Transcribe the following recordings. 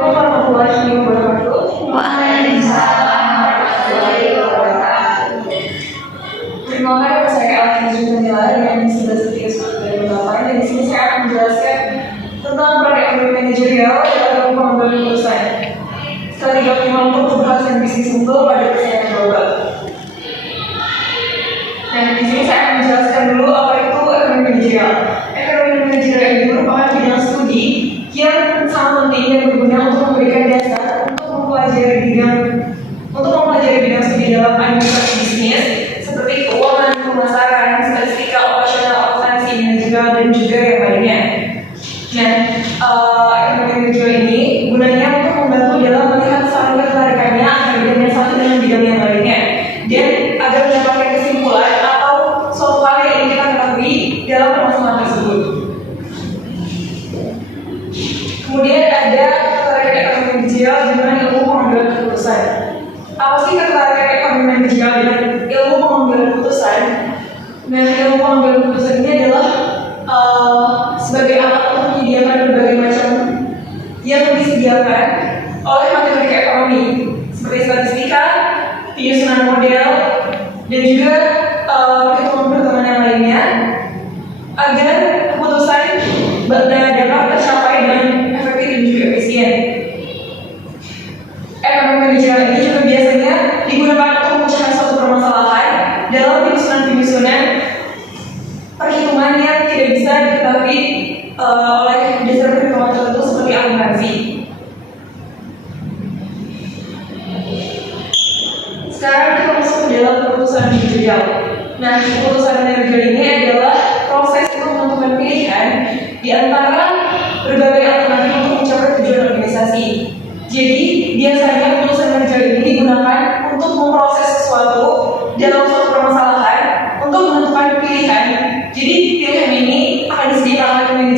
Warahmatullahi wabarakatuh. Waalaikumsalam warahmatullahi wabarakatuh. Perkenalkan, nama saya Alvin Jamila dengan 1938 dan di sini saya akan menjelaskan tentang peran ekonomi manajerial dalam pengambilan keputusan. Strategi untuk pembahasan bisnis unggul pada persaingan global. Nah, di sini saya akan menjelaskan dulu apa itu ekonomi manajerial. Ekonomi manajerial ini merupakan bidang studi yang sangat penting dan berguna untuk memberikan dasar untuk mempelajari bidang studi dalam administrasi bisnis seperti keuangan, pemasaran, statistika, operasional, akuntansi, manajerial, dan juga yang lainnya. Nah, ekonomi manajerial ini gunanya untuk membantu dalam melihat saling ketertarikannya antara bidang yang satu dengan bidang yang lainnya, dan agar mendapatkan kesimpulan atau suatu hal yang ingin kita ketahui dalam permasalahan tersebut. Kemudian ada ketertarikan ekonomi manajerial dengan ilmu pengambilan keputusan. Apa sih ketertarikan ekonomi manajerial dengan ilmu pengambilan keputusan? Nah, ilmu pengambilan keputusan ini adalah sebagai alat untuk menyediakan berbagai macam yang disediakan oleh matematika ekonomi seperti statistika, penyusunan model, dan juga perhitungan-perhitungan yang lainnya agar keputusan dapat tercapai dengan efektif dan juga efisien. Ekonomi manajerial ini juga biasanya digunakan untuk memecahkan suatu permasalahan dalam penyusunan perhitungan yang tidak bisa diketahui oleh dasar perhitungan tertentu seperti akuntansi. Sekarang kita masuk ke dalam keputusan manajerial. Nah, keputusan manajerial ini adalah proses untuk menentukan pilihan di antara berbagai alternatif untuk mencapai tujuan organisasi. Jadi, biasanya keputusan manajerial ini digunakan untuk memproses sesuatu dalam suatu permasalahan untuk menentukan pilihan. Jadi, pilihan ini akan disediakan oleh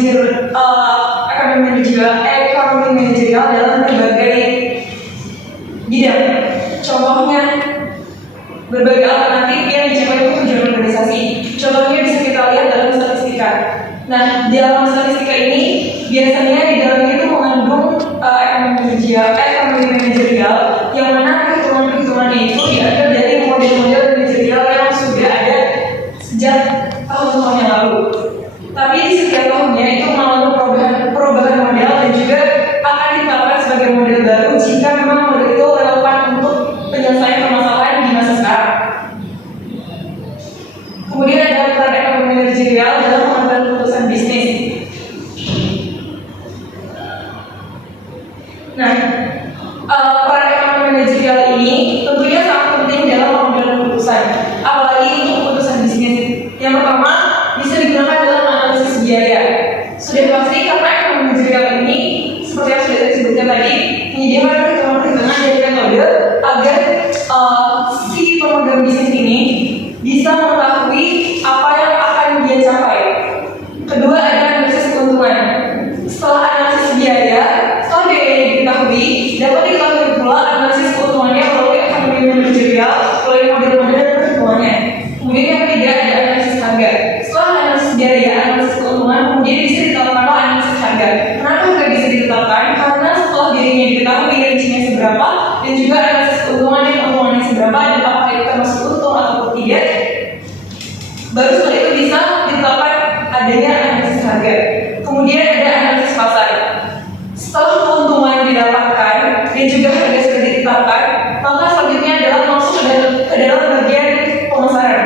ekonomi manajerial dalam berbagai bidang. Contohnya, berbagai alternatif yang dicapai untuk tujuan organisasi. Contohnya bisa kita lihat dalam statistika. Nah, di dalam statistika ini biasanya di dalamnya itu mengandung ekonomi manajerial yang mana perhitungan-perhitungannya itu diambil dari model-model manajerial yang sudah ada sejak tahun-tahun yang lalu. Tapi di setiap tahunnya itu mengalami perubahan model dan juga akan ditetapkan sebagai model baru jika memang model itu relevan untuk penyelesaian permasalahan di masa sekarang. Kemudian ada peran ekonomi manajerial dalam pengambilan keputusan bisnis. Nah, peran ekonomi manajerial ini tentunya sangat penting dalam pengambilan keputusan, apalagi untuk keputusan bisnis. Yang pertama, bisa digunakan dalam analisis biaya. Sudah pasti karena ekonomi manajerial ini seperti yang sudah saya sebutkan tadi, menyediakan perhitungan-perhitungan dari metode agar si pemegang bisnis ini bisa mengetahui apa yang akan dia capai. Kedua, ada analisis keuntungan. Setelah analisis biaya, setelah biaya diketahui, dapat diketahui pula analisis keuntungannya melalui ekonomi manajerial, melalui model-model dan perhitungannya. Kemudian yang ketiga ada analisis harga. Setelah analisis biaya, analisis keuntungan, kemudian bisa ditetapkan analisis harga. Kenapa harga bisa ditetapkan? Karena setelah biayanya diketahui range-nya seberapa, dan juga analisis keuntungannya seberapa, dan apakah itu termasuk untung ataupun tidak, baru setelah itu bisa ditetapkan adanya analisis harga. Kemudian ada analisis pasar. Setelah keuntungan didapatkan dan juga harga sudah ditetapkan, maka selanjutnya adalah masuk ke dalam bagian pemasaran,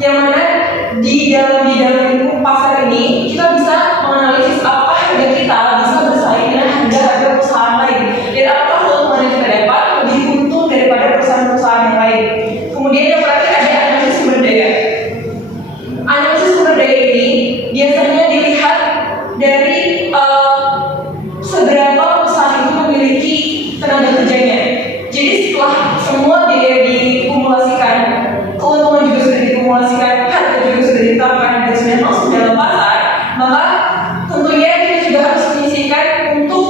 yang mana di dalam bidang pasar ini kita bisa menganalisis apakah harga kita bisa bersaing dengan harga-harga perusahaan lain, dan apakah keuntungan yang kita dapat lebih untung daripada perusahaan-perusahaan yang lain. Kemudian yang terakhir ada analisis sumber daya. Analisis sumber daya ini biasanya dilihat dari seberapa perusahaan itu memiliki tenaga kerjanya. Jadi setelah semua biaya dikumulasikan, keuntungan juga sudah dikumulasikan, harga juga sudah ditetapkan dan sudah masuk dalam pasar, maka tentunya kita juga harus menyisihkan untuk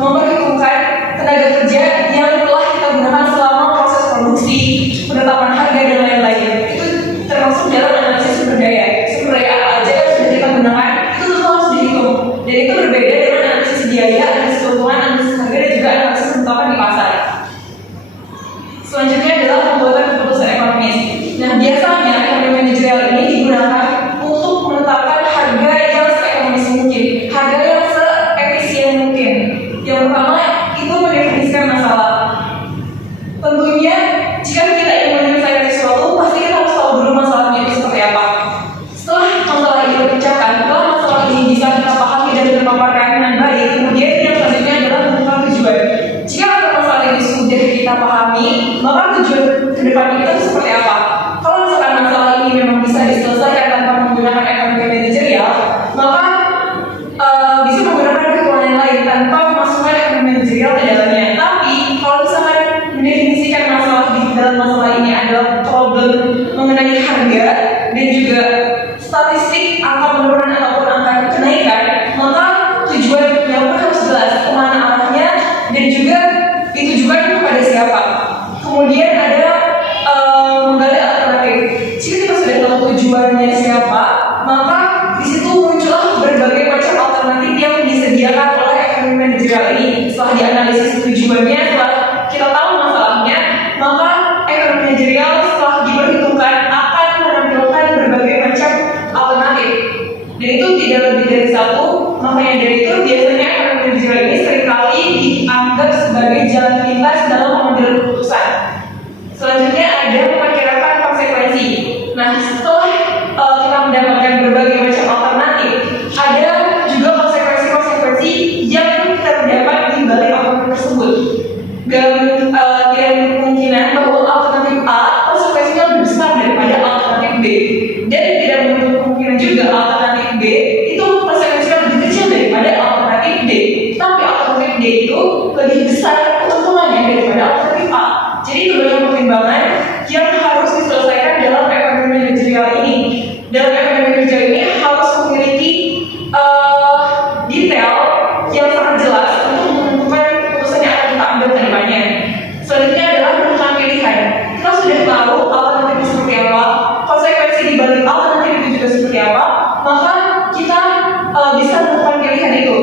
memperhitungkan tenaga kerja yang telah kita gunakan selama proses produksi, penetapan harga dan lain-lain. Itu termasuk dalam analisis sumber daya. Sumber daya apa aja yang sudah kita gunakan itu harus dihitung, dan itu berbeda dengan analisis biaya, depan kita itu seperti apa. Kalau misalkan masalah ini memang bisa diselesaikan tanpa menggunakan ekonomi manajerial, maka bisa menggunakan perhitungan yang lain tanpa memasukkan ekonomi manajerial ke dalamnya. Tapi kalau misalkan mendefinisikan masalah di dalam masalah ini adalah problem mengenai harga dan juga statistik angka penurunan ataupun angka kenaikan, maka tujuannya pun harus jelas kemana arahnya dan juga ditujukan kepada siapa. Kemudian ada menggali alternatif. Jika kita sudah tahu tujuannya siapa, maka di situ muncullah berbagai macam alternatif yang disediakan oleh ekonomi manajerial ini. Setelah dianalisis tujuannya, setelah kita tahu masalahnya, maka ekonomi manajerial setelah diperhitungkan akan menampilkan berbagai macam alternatif. Dan itu tidak lebih dari satu. Makanya dari itu biasanya ekonomi manajerial ini seringkali dianggap sebagai jalan pintas dalam mengambil keputusan. Selanjutnya ada memperkirakan konsekuensi. Nah, setelah kita mendapatkan berbagai macam alternatif, ada juga konsekuensi-konsekuensi yang terdapat di balik alternatif tersebut. Dan tidak kemungkinan bahwa alternatif A konsekuensinya lebih besar daripada alternatif B, dan tidak menutup kemungkinan juga alternatif B itu konsekuensinya lebih kecil daripada alternatif D. Tapi alternatif D itu lebih besar keuntungannya daripada alternatif A. Jadi itu banyak pertimbangan yang harus diselesaikan dalam ekonomi manajerial ini. Dalam ekonomi manajerial ini harus memiliki detail yang sangat jelas untuk menentukan keputusan yang akan kita ambil ke depannya. Selanjutnya adalah menentukan pilihan. Kita sudah tahu alternatif seperti apa, konsekuensi di balik alternatif itu juga seperti apa, maka kita bisa menentukan pilihan itu.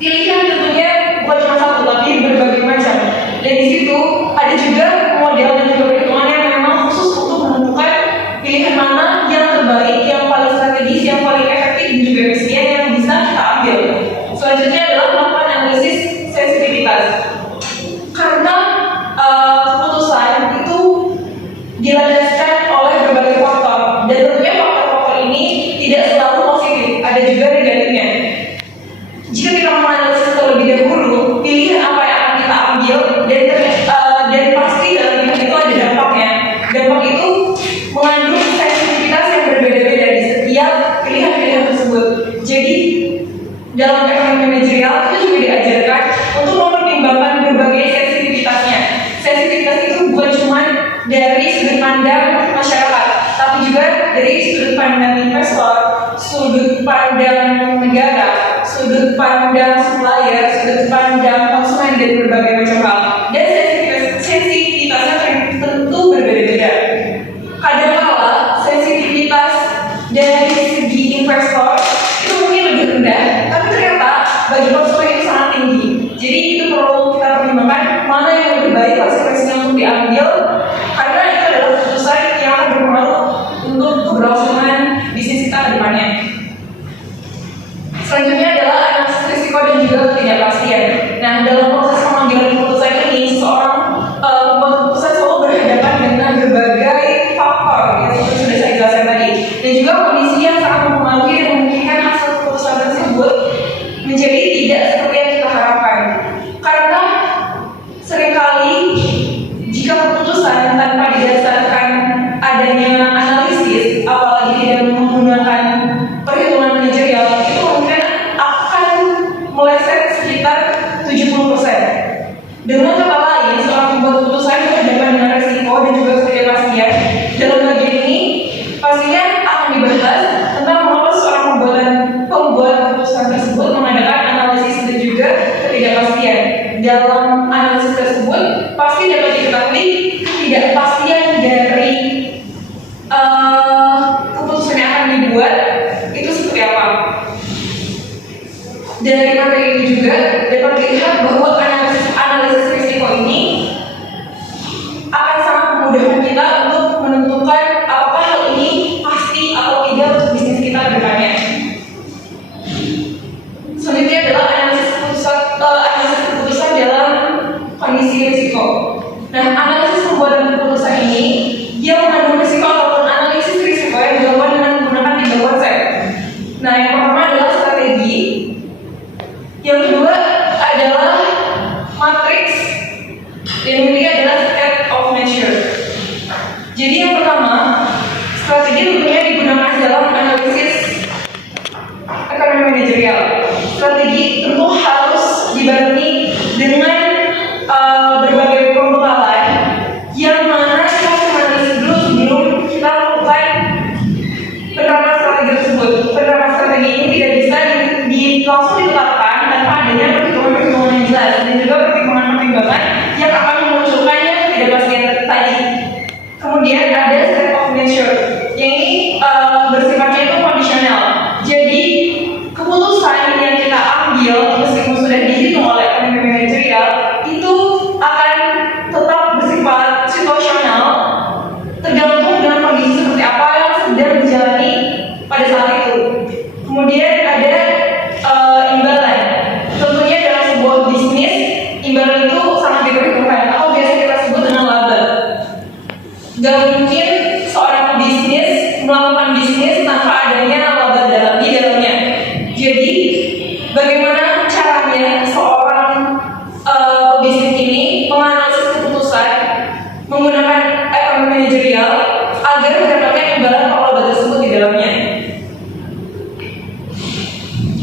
Pilihan tentunya bukan cuma satu, tapi berbagai macam. Dan di situ ada juga model dan juga perhitungan yang memang khusus untuk menentukan pilihan mana yang terbaik, yang paling strategis, yang paling efektif dan juga efisien yang bisa kita ambil. Selanjutnya adalah melakukan analisis sensitivitas. Karena keputusan itu dilandaskan oleh berbagai faktor, dan tentunya faktor-faktor ini tidak selalu positif, ada juga negatifnya. Jika kita menganalisis terlebih dahulu pilihan apa yang akan kita ambil, dan pasti dalam pilihan itu ada dampaknya. Dampak itu mengandung sensitivitas yang berbeda-beda di setiap pilihan-pilihan tersebut. Jadi dalam ekonomi manajerial itu juga diajarkan untuk mempertimbangkan berbagai sensitivitasnya. Sensitivitas itu bukan cuma dari sudut pandang masyarakat, tapi juga dari sudut pandang investor, sudut pandang negara, sudut pandang supplier, sudut pandang konsumen, dan berbagai macam hal. Dan sensitivitasnya tentu berbeda-beda. Kadang-kala sensitivitas dari segi investor itu mungkin lebih rendah, tapi ternyata bagi konsumen itu sangat tinggi. Jadi itu perlu kita pertimbangkan mana yang lebih baik konsekuensinya untuk diambil, karena itu adalah keputusan yang akan berpengaruh untuk keberlangsungan bisnis kita ke depannya. Selanjutnya adalah analisis risiko dan juga ketidakpastian. Nah, dalam proses pemanggilan keputusan ini, seorang pembuat keputusan selalu berhadapan dengan berbagai faktor yang sudah saya jelaskan tadi, dan juga kondisi yang sangat mempengaruhi dan memungkinkan hasil keputusan tersebut menjadi tidak seperti yang kita harapkan. Karena seringkali jika keputusan tanpa didasarkan adanya analisis, apalagi tidak menggunakan perhitungan manajerial, itu mungkin akan meleset sekitar 70%. Dengan kata lain, seorang pembuat keputusan berhadapan dengan resiko dan juga ketidakpastian. Dalam bagian ini, pastinya akan dibahas tentang mengapa seorang pembuat keputusan tersebut mengadakan analisis dan juga ketidakpastian. Dalam analisis tersebut, pasti dapat diketahui ketidakpastian dari keputusan yang akan dibuat itu seperti apa. Dari materi ini juga dapat dilihat bahwa analisis risiko ini akan sangat memudahkan kita untuk menentukan apakah hal ini pasti atau tidak untuk bisnis kita ke depannya. Selanjutnya adalah analisis keputusan dalam kondisi risiko. Nah, analisis pembuatan keputusan ini dia mengandung risiko ataupun analisis risiko yang dilakukan dengan menggunakan 3 konsep. Nah, yang pertama adalah strategi, yang kedua adalah matriks, dan yang ketiga adalah state of nature. Jadi yang pertama, strategi tentunya digunakan dalam analisis ekonomi manajerial. Strategi tentu harus dibarengi dengan berbagai pembekalan yang mana kita harus analisis dulu sebelum kita melakukan penerapan strategi tersebut. Penerapan strategi ini tidak bisa langsung ditetapkan tanpa adanya perhitungan-perhitungan yang jelas dan juga pertimbangan-pertimbangan yang akan memunculkannya ketidakpastian tadi. Kemudian ada set of measure yang ini bersifatnya itu kondisional. Jadi keputusan yang kita ambil meskipun sudah dihitung oleh ekonomi manajerial itu akan tetap bersifat situasional, tergantung dengan kondisi seperti apa yang sedang dijalani pada saat itu. Kemudian ada imbalan. Tentunya dalam sebuah bisnis, imbalan itu sangat diperhitungkan atau biasa kita sebut dengan laba. Gak mungkin seorang bisnis melakukan bisnis tanpa adanya laba di dalamnya. Jadi bagaimana caranya seorang bisnis ini menganalisis keputusan menggunakan ekonomi manajerial agar mendapatkan imbalan atau laba tersebut di dalamnya.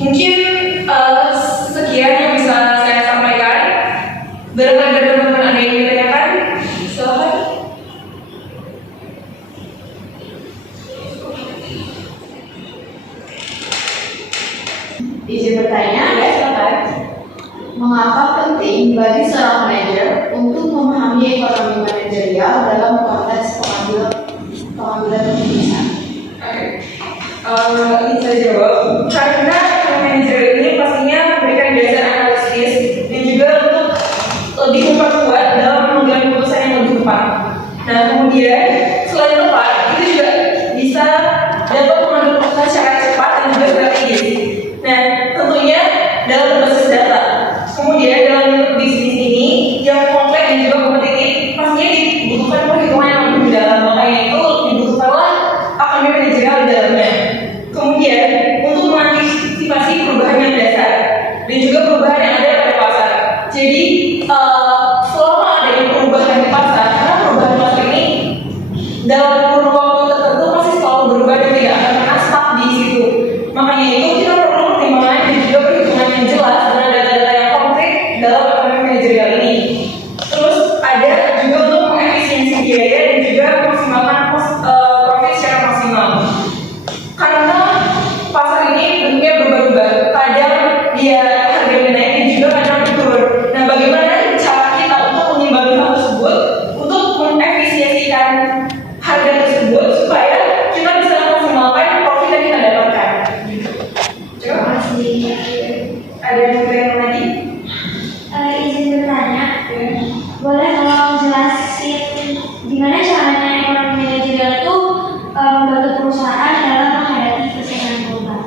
Mungkin sekian yang bisa saya sampaikan. Barangkali dari teman-teman ada yang ditanyakan, silahkan. Izin bertanya, Ya, silakan. mengapa penting bagi seorang manajer untuk memahami ekonomi manajerial dalam konteks pengambilan keputusan? Ini saya jawab karena manajer ini pastinya memberikan dasar analisis dan juga untuk lebih memperkuat dalam mengambil keputusan yang lebih tepat. Nah, kemudian selain tepat, itu juga bisa dapat mengambil keputusan secara cepat dan juga strategis. Nah, tentunya dalam berbasis data. Kemudian dalam bisnis ini yang kompleks dan juga kompetitif, pastinya dibutuhkan perhitungan yang lebih dalam. Makanya itu dibutuhkanlah ekonomi manajerial di dalamnya. Kemudian untuk mengantisipasi perubahan yang dasar dan juga perubahan yang ada pada pasar. Jadi selama ada perubahan di pasar, karena perubahan pasar ini dalam kurun waktu tertentu masih selalu berubah dan tidak akan pernah stuck di situ. Makanya itu kita perlu pertimbangan dan juga perhitungan yang jelas dengan data-data yang konkret dalam ekonomi manajerial ini. Terus ada juga untuk mengefisiensi biaya dan juga memaksimalkan profit secara maksimal. Karena pasar ini bentuknya berubah-ubah, kadang dia harganya naik dan juga kadang turun. Nah, bagaimana cara kita untuk mengimbangi hal tersebut, untuk mengefisiensikan harga tersebut supaya kita bisa memaksimalkan profit yang kita dapatkan. Terima kasih. Ada yang bertanya lagi? Izin bertanya, boleh tolong jelasin gimana caranya ekonomi manajerial itu membantu perusahaan dalam menghadapi persaingan global?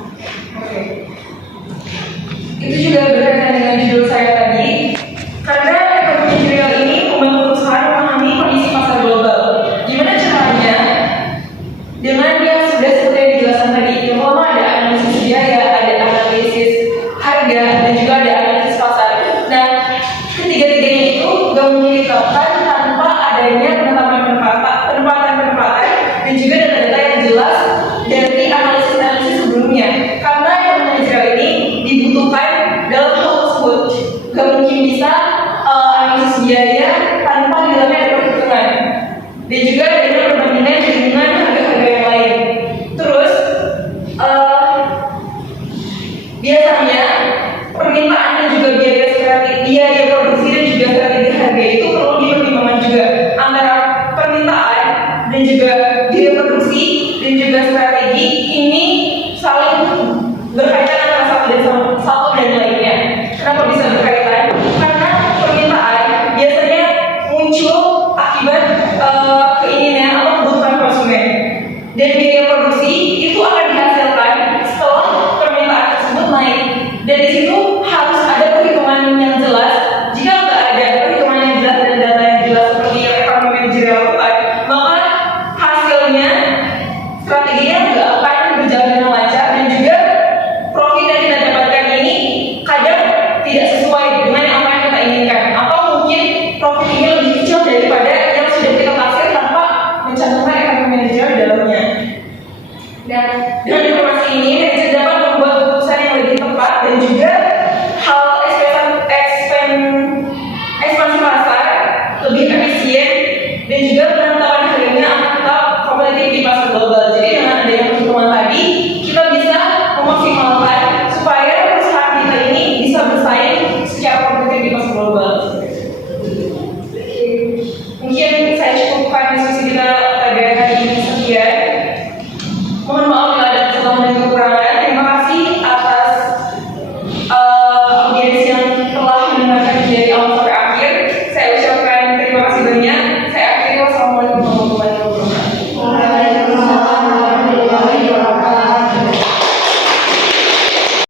Oke. Itu juga berkaitan dengan judul saya tadi. Karena ekonomi manajerial ini membantu perusahaan memahami kondisi pasar global. Gimana caranya? Dengan yang sudah seperti yang dijelaskan tadi. Yang pertama ada analisis biaya, ada analisis harga, dan juga ada analisis pasar. Nah, ketiga-tiganya itu gak mungkin diterapkan tanpa adanya penempatan dan juga data-data yang jelas dari analisis-analisis sebelumnya. Karena yang manajerial ini dibutuhkan dalam hal tersebut. Gak mungkin bisa analisis biaya tanpa di dalamnya ada perhitungan. Dan juga dengan